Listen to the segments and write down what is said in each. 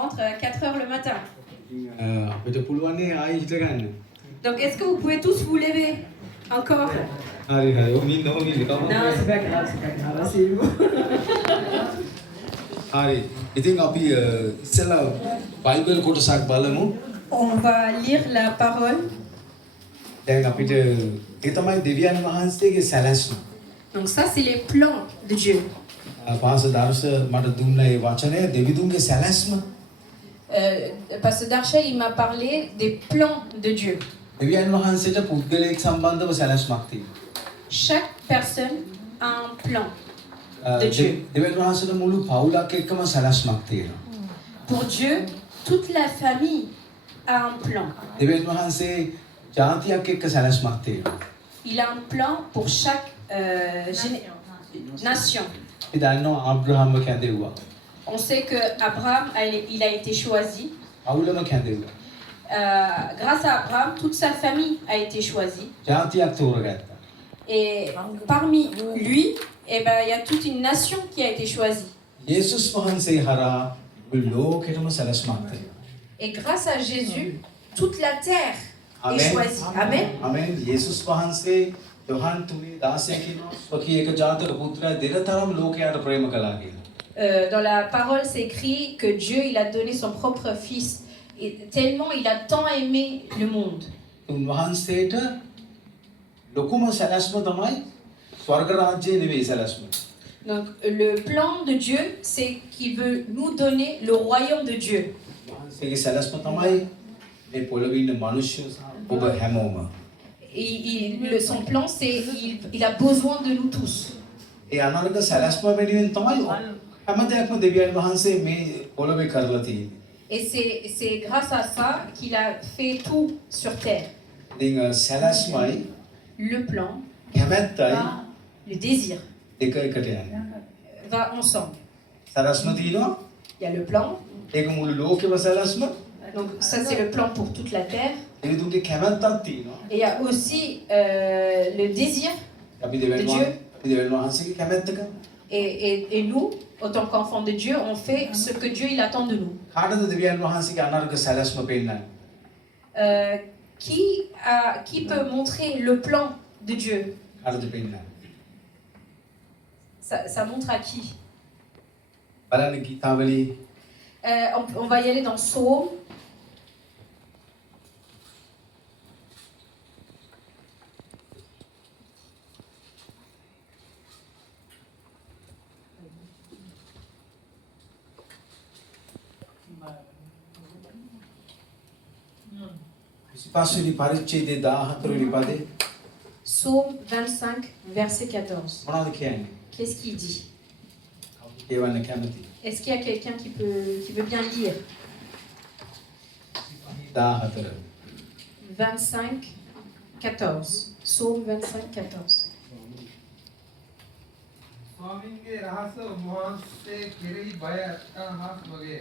rentre à 4 heures le matin. අපිට පුළුවන් ආයෙ හිට ගන්න. Donc, est-ce que vous pouvez tous vous lever encore? හරි හරි. ඔන්න ඉන්න ඕනේ කවුද? Non, c'est pas grave, asseyez-vous. හරි. ඉතින් අපි ඉස්සෙල්ලා බයිබල් කොටසක් බලමු. On va lire la parole. දැන් අපිට ඒ තමයි දෙවියන් වහන්සේගේ සැලැස්ම. Donc ça, c'est les plans de Dieu. පාස දර්ශ මට දුන්න ඒ වචනය දෙවිදුන්ගේ සැලැස්ම. Pasteur Darcha, il m'a parlé des plans de Dieu. දෙවියන් වහන්සේට පුද්ගලයෙක් සම්බන්ධව සැලැස්මක් තියෙනවා. Chaque personne a un plan de Dieu. දෙවියන් වහන්සේට මුළු පවුලක් එක්කම සැලැස්මක් තියෙනවා. Pour Dieu, toute la famille a un plan. දෙවියන් වහන්සේ ජාතියක් එක්ක සැලැස්මක් තියෙනවා. Il a un plan pour chaque nation. අපි දන්නවා ආබ්‍රහම්ව කැඳෙව්වා. On sait que Abraham, il a été choisi. පවුලම කැඳෙව්වා. Grâce à Abraham, toute sa famille a été choisie. ජාතියක් තෝරගත්තා. Et parmi lui, eh ben, il y a toute une nation qui a été choisie. යේසුස් වහන්සේ හරහා මුළු ලෝකෙටම සැලැස්මක් තියෙනවා. Et grâce à Jésus, toute la terre Amen. est choisie. Amen. ආමෙන්. යේසුස් වහන්සේ යොහන් 3:16 කියනවා ස්වකීය එක ජාතක පුත්‍රයා දෙනතරම් ලෝකයට ප්‍රේම කළා කියලා. Dans la parole, c'est écrit que Dieu, il a donné son propre fils. Et tellement il a tant aimé le monde. උන්වහන්සේට ලොකුම සැලැස්ම තමයි ස්වර්ග රාජ්‍යය නෙවෙයි සැලැස්ම. Donc le plan de Dieu, c'est qu'il veut nous donner le royaume de Dieu. උන්වහන්සේගේ සැලැස්ම තමයි මේ පොළොවේ ඉන්න මිනිස්සු සහ ඔබ හැමෝම. Et son plan, c'est il a besoin de nous tous. ඒ අනාගත සැලැස්ම වෙනුවෙන් තමයි හැම දෙයක්ම දෙවියන් වහන්සේ මේ පොළොවේ කරලා තියෙන්නේ. Et c'est grâce à ça qu'il a fait tout sur terre. ඉතින් සැලැස්මයි Le plan, කැමැත්තයි le désir, දෙක එකට යන්නේ. va ensemble. සැලැස්ම තියෙනවා. Il y a le plan, ඒක මුළු ලෝකෙම සැලැස්ම. donc ça c'est le plan pour toute la terre. දෙවිදුන්ගේ කැමැත්තක් තියෙනවා. Et il y a aussi le désir, අපි දෙවියන් Dieu. වහන්සේගේ කැමැත්තක et nous, en tant qu'enfants de Dieu, on fait ce que Dieu il attend de nous. කාටද දෙවියන් වහන්සේගේ අනාගත සැලැස්ම පෙන්නන්නේ? Qui peut montrer le plan de Dieu? කාටද පෙන්නන්නේ? Ça montre à qui? බලන්න ගීතාවලි On va y aller dans Psaume. ඉස්පස්වෙනි පරිච්ඡේදයේ 14 වෙනි පදේ Psaume 25, verset 14. මොනවද කියන්නේ? Qu'est-ce qu'il dit? කියවන්න කැමති. Est-ce qu'il y a quelqu'un qui veut bien lire? 14. 25, 14. Psaume 25, 14. ස්වාමින්ගේ රහස උන්වහන්සේ කෙරෙහි බය අත්හාස් වගේ.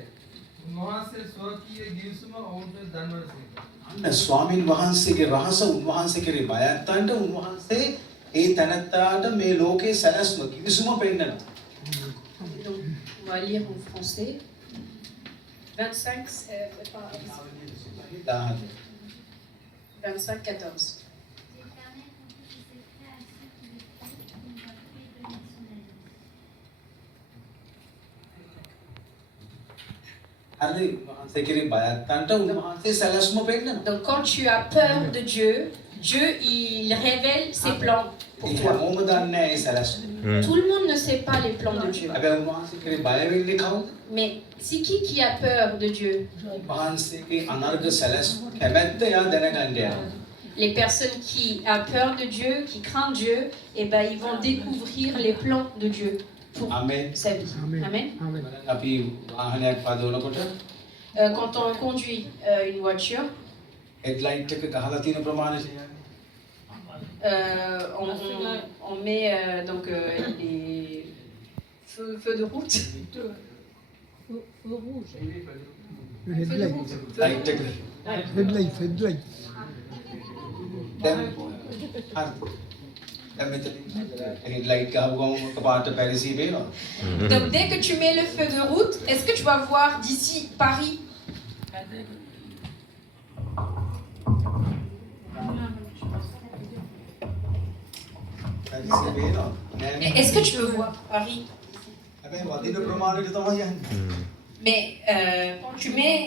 උන්වහන්සේ ස්වකීය ගිවිසුම ඔවුන්ට දන්වසේක. අන්න ස්වාමින් වහන්සේගේ රහස උන්වහන්සේ කෙරේ බය ඇත්තන්ට උන්වහන්සේ ඒ තැනත්තාට මේ ලෝකේ සැලැස්ම කිවිසුම පෙන්නනවා. Donc, on va lire en français. 25, 25, 14. හරි උන්වහන්සේ කෙරේ බය ඇත්තන්ට උන්වහන්සේ සැලැස්ම පෙන්නනවා. Donc, quand tu as peur de Dieu, Dieu, il révélé ses plans pour ඒ toi. හැමෝම දන්නේ ඒ සැලැස්ම. Tout le monde ne sait pas les plans de Dieu. හැබැයි උන්වහන්සේ කෙරේ බය වෙන්නේ කවුද? Mais c'est qui a peur de Dieu? උන්වහන්සේගේ අනර්ග සැලැස්ම කැමැත්ත එයා දැනගන්න යනවා. Les personnes qui ont peur de Dieu, qui craignent Dieu, eh ben, ils vont découvrir les plans de Dieu pour Amen. sa vie. Amen. අපි වාහනයක් පදවනකොට Quand on conduit une voiture, headlight එක ගහලා තියෙන ප්‍රමාණය on met donc les feux de route. Light එක Headlight. දැන් හරි දැන් මෙතන හෙඩ්ලයිට් ගහපු ගමන් කපාට පැරිසි පේනවා. Donc dès que tu mets le feu de route, est-ce que tu vas voir d'ici Paris? පැරිසි පේනවා. නෑ. Est-ce que tu peux voir Paris? හැබැයි වදින ප්‍රමාණයට තමයි යන්නේ. Mais quand tu mets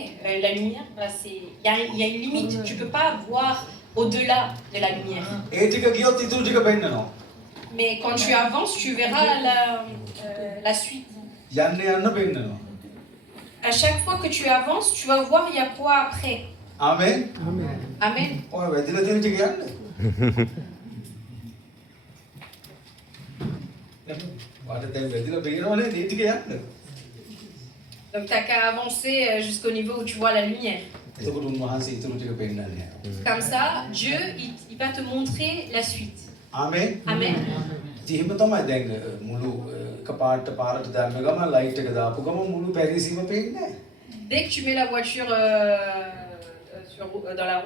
la lumière, bah, il y a une limite. Tu ne peux pas voir au-delà de la lumière. ඒ ටික ගියොත් ඉතුරු ටික පෙන්නනවා. Mais quand tu avances, tu verras la suite. යන්න යන්න පෙන්නනවා. À chaque fois que tu avances, tu vas voir il y a quoi après. ආමෙන්. Amen. ඔය වැදිලා තියෙන ටික යන්න. වාට දැන් වැදිලා පේනවනේ මේ ටික යන්න. Donc tu n'as qu'à avancer jusqu'au niveau où tu vois la lumière. එතකොට උන්වහන්සේ ඉතුරු ටික පෙන්නන්නේ. Comme ça, Dieu, il va te montrer la suite. ආමෙන්. Amen. ඉතින් තමයි දැන් මුළු කපාට පාරට දාන්න ගමන් ලයිට් එක දාපු ගමන් මුළු පැරිසිම පේන්නේ නැහැ. Dès que tu mets la voiture dans la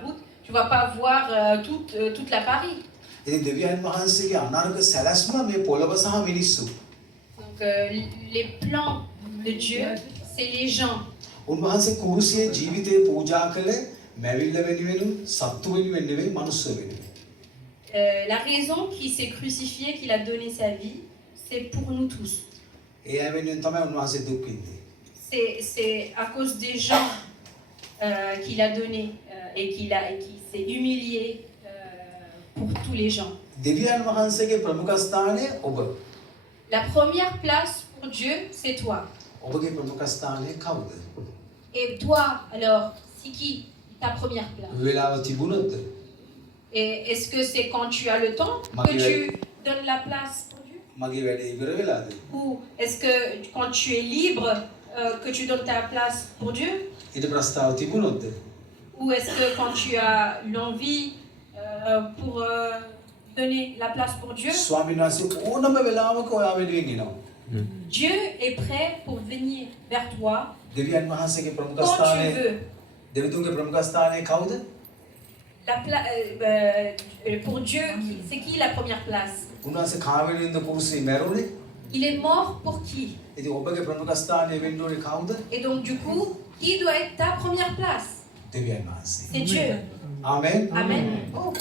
route, tu ne vas pas voir toute la Paris. ඉතින් දෙවියන් වහන්සේගේ අනර්ග සැලැස්ම මේ පොළව සහ මිනිස්සු. Donc les plans de Dieu, c'est les gens. උන්වහන්සේ කුරුසියේ ජීවිතේ පූජා කළේ මැවිල්ල වෙනුවෙන් සත්තු වෙනුවෙන් නෙවෙයි මනුස්ස වෙනුවෙන්. La raison qu'il s'est crucifié, qu'il a donné sa vie, c'est pour nous tous. ඒ අය වෙනුවෙන් තමයි උන්වහන්සේ දුක් විඳේ. C'est à cause des gens qu'il a donné et qui s'est humilié pour tous les gens. දෙවියන් වහන්සේගේ ප්‍රමුඛ ස්ථානය ඔබ. La première place pour Dieu, c'est toi. ඔබගේ ප්‍රමුඛ ස්ථානය කවුද? Et toi, alors, c'est qui ta première place? වේලාව තිබුණොත් Et est-ce que c'est quand tu as le temps que tu donnes la place pour Dieu? මගේ වැඩේ ඉවර වෙලාද? Ou est-ce que quand tu es libre, que tu donnes ta place pour Dieu? ඊට ප්‍රස්තාව තිබුණොත් Ou est-ce que quand tu as l'envie pour donner la place pour Dieu, ස්වාමීන් වහන්සේ ඕනම වෙලාවක ඔයා වෙනුවෙන් එනවා. Dieu est prêt pour venir vers toi දෙවියන් වහන්සේගේ ප්‍රමුඛ quand ස්ථානය tu veux. දෙවිතුන්ගේ ප්‍රමුඛ ස්ථානය කවුද? Pour Dieu, c'est qui la première place? උන්වහන්සේ කාවෙනින්ද කුරුසියේ මැරුණේ? Il est mort pour qui? ඉතින් ඔබගේ ප්‍රමුඛ ස්ථානය වෙන්න ඕනේ කවුද? Et donc du coup, qui doit être ta première place? දෙවියන් වහන්සේ. C'est Dieu. ආමෙන්. Amen. Oh.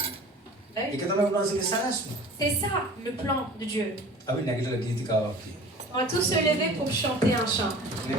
Ah oui. ඒක තමයි උන්වහන්සේගේ සැලැස්ම. C'est ça le plan de Dieu. අපි නැගිටලා ගීතිකාවක් කියමු. On va tous se lever pour chanter un chant. නේ?